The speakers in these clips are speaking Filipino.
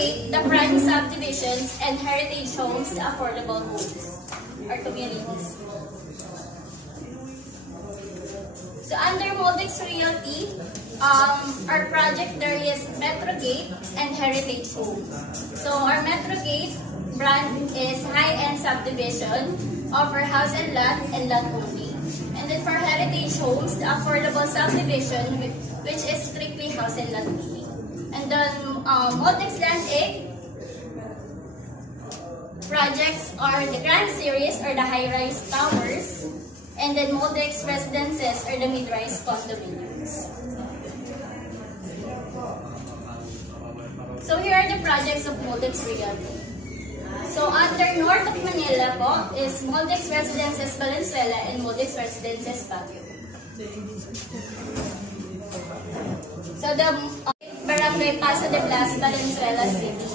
propagate the prime subdivisions and heritage homes to affordable homes or communities. So under Moldex Realty, our project there is Metrogate and Heritage Homes. So our Metrogate brand is high-end subdivision, offer house and lot only. And then for Heritage Homes, the affordable subdivision, which is strictly house and lot only. And then Moldex Land Egg projects are the Grand Series or the high-rise towers. And then Moldex Residences or the mid-rise condominiums. So here are the projects of Moldex Realty. So under north of Manila po is Moldex Residences Valenzuela and Moldex Residences Baguio. So the Barangay Paso de Blas, Valenzuela City.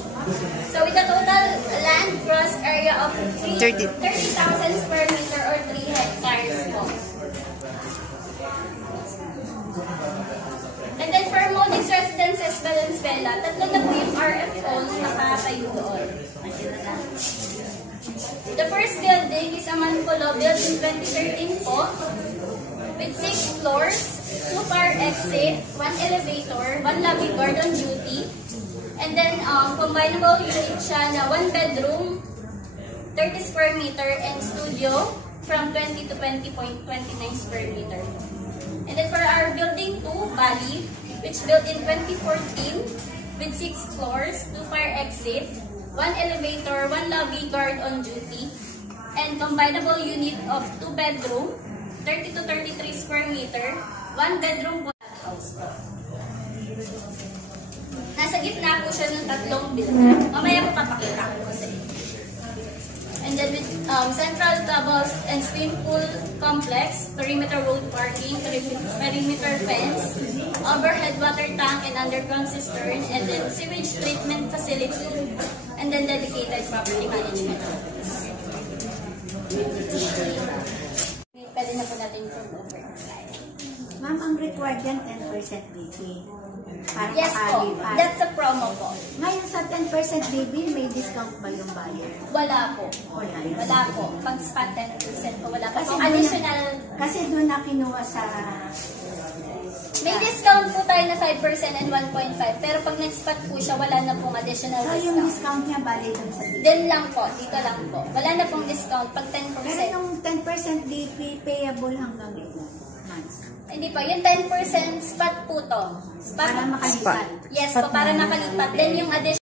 So with a total land gross area of 30,000 square meter or 3 hectares po. And then for Moldex Residences Valenzuela, tatlo na po yung RFO na nakatayo doon. The first building is a Manpulo built in 2013 po with 6 floors, 2 fire exit, 1 elevator, 1 lobby guard on duty. And then, combinable unit siya na 1 bedroom, 30 square meter, and studio from 20 to 20.29 square meter. And then for our building 2, Bali, which built in 2014 with 6 floors, 2 fire exit, 1 elevator, 1 lobby guard on duty, and combinable unit of 2 bedroom, 30 to 33 square meter, 1 bedroom house. Nasa gitna po siya ng tatlong building. Mamaya po papakita ko sa inyo. And then with central doubles and swimming pool complex, perimeter road parking, perimeter fence, overhead water tank and underground cistern, and then sewage treatment facility, and then dedicated property management office. Pwede na po natin yung over slide. Ma'am, ang required yan 10% BB. Yes po, that's a promo po. Ngayon sa 10% BB, may discount ba yung buyer? Wala po. Wala yun. Wala po. Pag spot 10% po, wala po. Kasi Additional... Kasi doon na kinuha sa... May discount po tayo na 5% and 1.5. Pero pag nag-spot po siya, wala na pong additional So discount. yung discount niya, bali doon sa BB? Then lang po, dito lang po. Wala na pong discount pag 10%. Pero yung 10% BB, payable hanggang months? Hindi po, yung 10% spot po to. Spot. Para makalipat. Yes po, para makalipat. Then yung additional